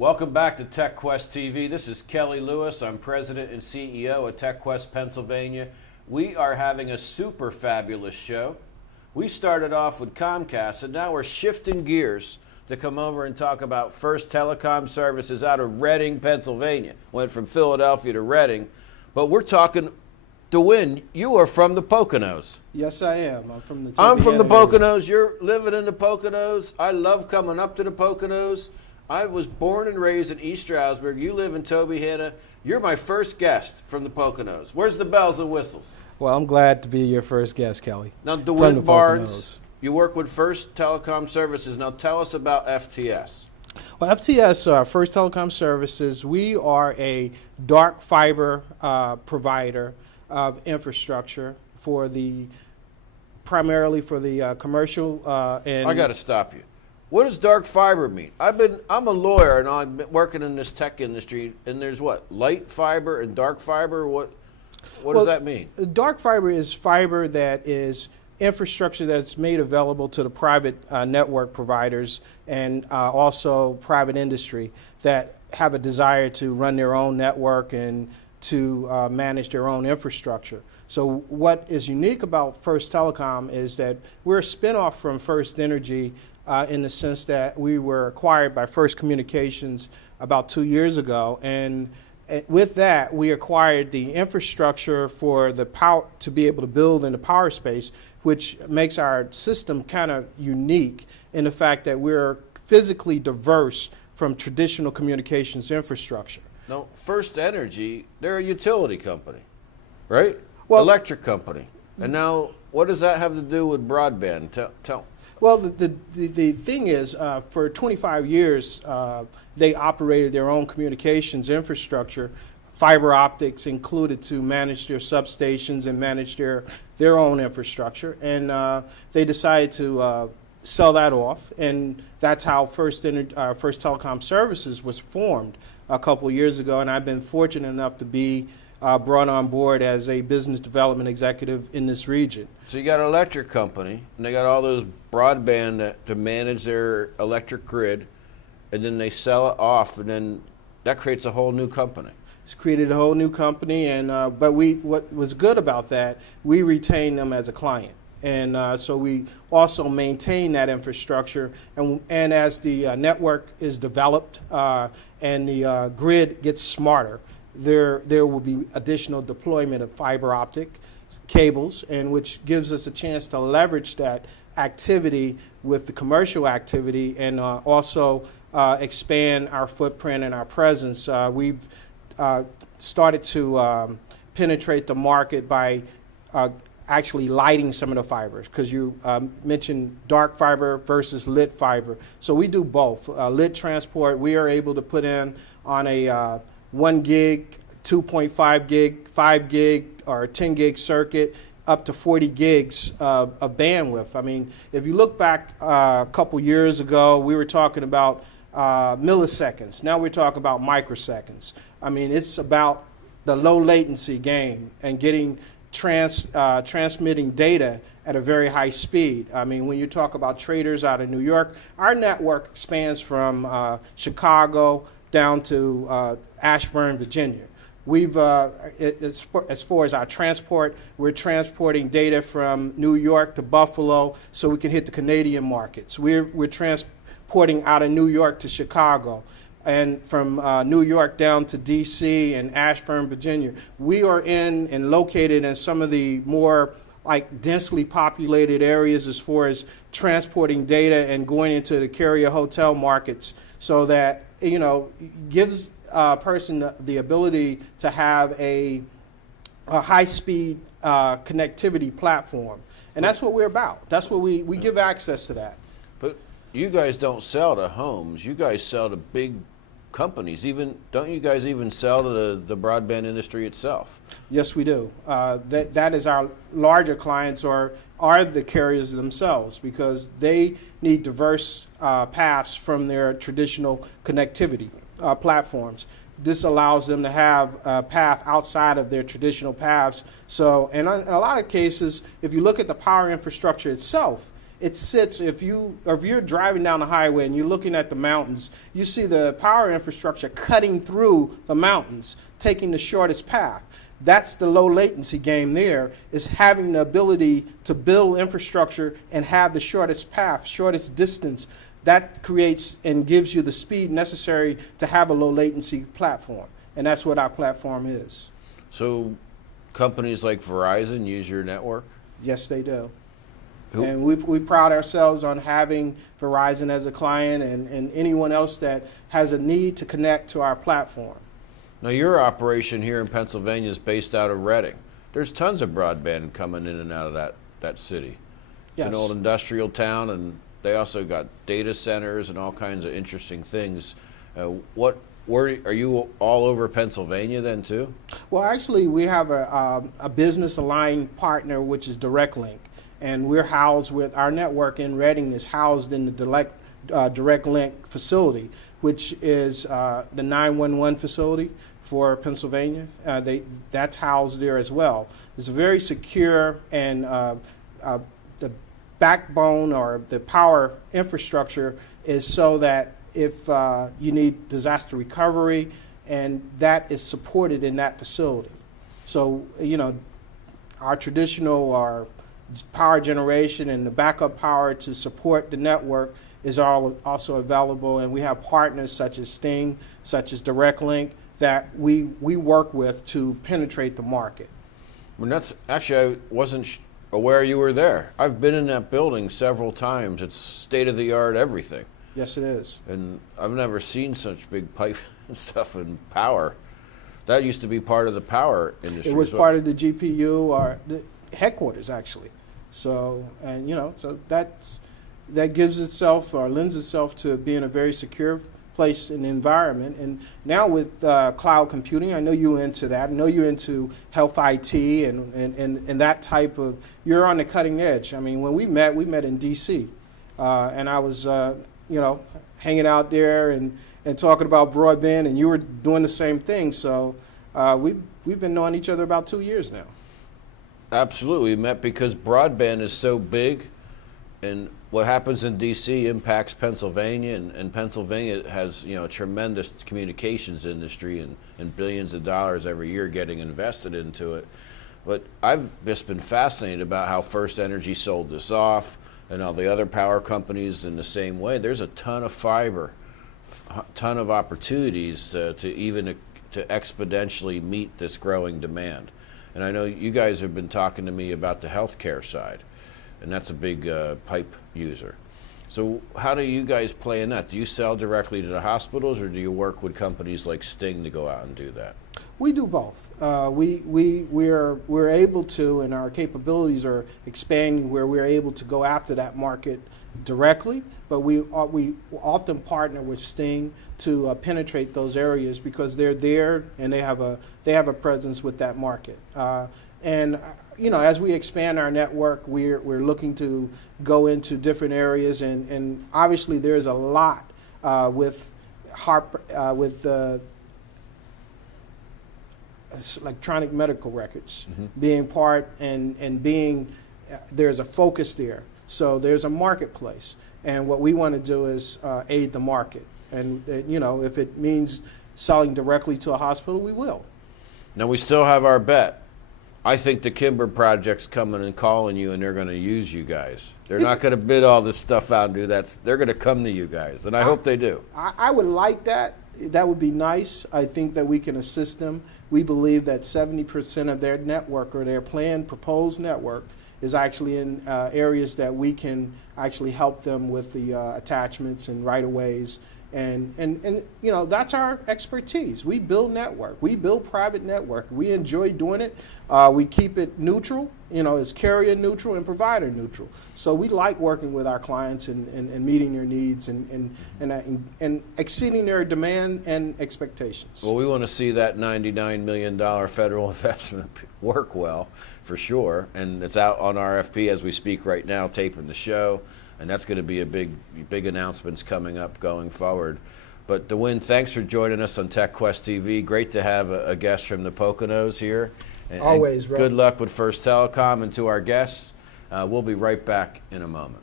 Welcome back to TechQuest TV. This is Kelly Lewis. I'm President and CEO of TechQuest Pennsylvania. We are having a super fabulous show. We started off with Comcast, and now we're shifting gears to come over and talk about First Telecom Services out of Reading, Pennsylvania. Went from Philadelphia to Reading. But we're talking, Dewyne, you are from the Poconos. Yes, I am. I'm from the Poconos. You're living in the Poconos. I love coming up to the Poconos. I was born and raised in East Stroudsburg. You live in Tobyhanna. You're my first guest from the Poconos. Where's the bells and whistles? Well, I'm glad to be your first guest, Kelly. Now, Dewyne Barnes, you work with First Telecom Services. Now, tell us about FTS. Well, FTS, First Telecom Services, we are a dark fiber provider of infrastructure for primarily for the commercial and... I got to stop you. What does dark fiber mean? I'm a lawyer and I've been working in this tech industry, and there's what, light fiber and dark fiber? What does that mean? Dark fiber is fiber that is infrastructure that's made available to the private network providers and also private industry that have a desire to run their own network and to manage their own infrastructure. So what is unique about First Telecom is that we're a spinoff from First Energy in the sense that we were acquired by First Communications about 2 years ago, and with that we acquired the infrastructure for the power to be able to build in the power space, which makes our system kind of unique in the fact that we're physically diverse from traditional communications infrastructure. Now, First Energy, they're a utility company, right? Well, electric company. And now, what does that have to do with broadband? Tell. Well, the thing is, for 25 years, they operated their own communications infrastructure, fiber optics included, to manage their substations and manage their own infrastructure. And they decided to sell that off, and that's how First Telecom Services was formed a couple years ago. And I've been fortunate enough to be brought on board as a business development executive in this region. So you got an electric company, and they got all those broadband to manage their electric grid, and then they sell it off, and then that creates a whole new company. It's created a whole new company, and but what was good about that, we retain them as a client. And so we also maintain that infrastructure, and as the network is developed and the grid gets smarter, there will be additional deployment of fiber optic cables, and which gives us a chance to leverage that activity with the commercial activity, and also expand our footprint and our presence. We've started to penetrate the market by actually lighting some of the fibers, because you mentioned dark fiber versus lit fiber. So we do both. Lit transport, we are able to put in on a 1 gig, 2.5 gig, 5 gig, or 10 gig circuit, up to 40 gigs of bandwidth. I mean, if you look back a couple years ago, we were talking about milliseconds. Now we're talking about microseconds. I mean, it's about the low latency game and getting transmitting data at a very high speed. I mean, when you talk about traders out of New York, our network spans from Chicago down to Ashburn, Virginia. We've, as far as our transport, we're transporting data from New York to Buffalo so we can hit the Canadian markets. We're transporting out of New York to Chicago, and from New York down to DC and Ashburn, Virginia. We are in and located in some of the more densely populated areas as far as transporting data and going into the carrier hotel markets, so that, gives a person the ability to have a high-speed connectivity platform. And that's what we're about. That's what we give access to that. But you guys don't sell to homes. You guys sell to big companies. Don't you guys even sell to the broadband industry itself? Yes, we do. That is our larger clients, or are the carriers themselves, because they need diverse paths from their traditional connectivity platforms. This allows them to have a path outside of their traditional paths. So, and in a lot of cases, if you look at the power infrastructure itself, it sits, if you're driving down the highway and you're looking at the mountains, you see the power infrastructure cutting through the mountains, taking the shortest path. That's the low latency game there, is having the ability to build infrastructure and have the shortest path, shortest distance. That creates and gives you the speed necessary to have a low latency platform. And that's what our platform is. So companies like Verizon use your network? Yes, they do. Who? And we pride ourselves on having Verizon as a client and anyone else that has a need to connect to our platform. Now, your operation here in Pennsylvania is based out of Reading. There's tons of broadband coming in and out of that city. Yes. It's an old industrial town, and they also got data centers and all kinds of interesting things. Where are you all over Pennsylvania then too? Well, actually, we have a business aligned partner, which is DirectLink, and we're housed with our network in Reading is housed in the DirectLink facility, which is the 911 facility for Pennsylvania. That's housed there as well. It's very secure, and the backbone or the power infrastructure is so that if you need disaster recovery, and that is supported in that facility. So, our traditional our power generation and the backup power to support the network is also available, and we have partners such as Sting, such as DirectLink, that we work with to penetrate the market. Well, that's actually, I wasn't aware you were there. I've been in that building several times. It's state-of-the-art everything. Yes, it is. And I've never seen such big pipe and stuff and power. That used to be part of the power industry. It was part of the GPU or the headquarters, actually. So, and so that gives itself or lends itself to being a very secure place and environment. And now with cloud computing, I know you're into that. I know you're into health IT and that type of, you're on the cutting edge. I mean, when we met in DC, and I was, hanging out there and talking about broadband, and you were doing the same thing. So we've been knowing each other about 2 years now. Absolutely. We met because broadband is so big, and what happens in D.C. impacts Pennsylvania, and Pennsylvania has a tremendous communications industry and billions of dollars every year getting invested into it. But I've just been fascinated about how First Energy sold this off, and all the other power companies in the same way. There's a ton of fiber, ton of opportunities to exponentially meet this growing demand. And I know you guys have been talking to me about the healthcare side, and that's a big pipe user. So how do you guys play in that? Do you sell directly to the hospitals, or do you work with companies like Sting to go out and do that? We do both. We're able to, and our capabilities are expanding where we're able to go after that market directly, but we often partner with Sting to penetrate those areas because they're there and they have a presence with that market. As we expand our network, we're looking to go into different areas, and obviously there's a lot with electronic medical records being part and being there's a focus there. So there's a marketplace, and what we want to do is aid the market. And if it means selling directly to a hospital, we will. Now we still have our bet. I think the Kimber Project's coming and calling you, and they're going to use you guys. They're not going to bid all this stuff out and do that. They're going to come to you guys, and I hope they do. I would like that. That would be nice. I think that we can assist them. We believe that 70% of their network or their planned proposed network is actually in areas that we can actually help them with the attachments and right-of-ways. And that's our expertise. We build network. We build private network. We enjoy doing it. We keep it neutral. It's carrier neutral and provider neutral. So we like working with our clients and meeting their needs and exceeding their demand and expectations. Well, we want to see that $99 million federal investment work well, for sure. And it's out on RFP as we speak right now, taping the show. And that's going to be a big announcements coming up going forward. But Dewyne, thanks for joining us on TechQuest TV. Great to have a guest from the Poconos here. Always, Rob. Good luck with First Telecom, and to our guests. We'll be right back in a moment.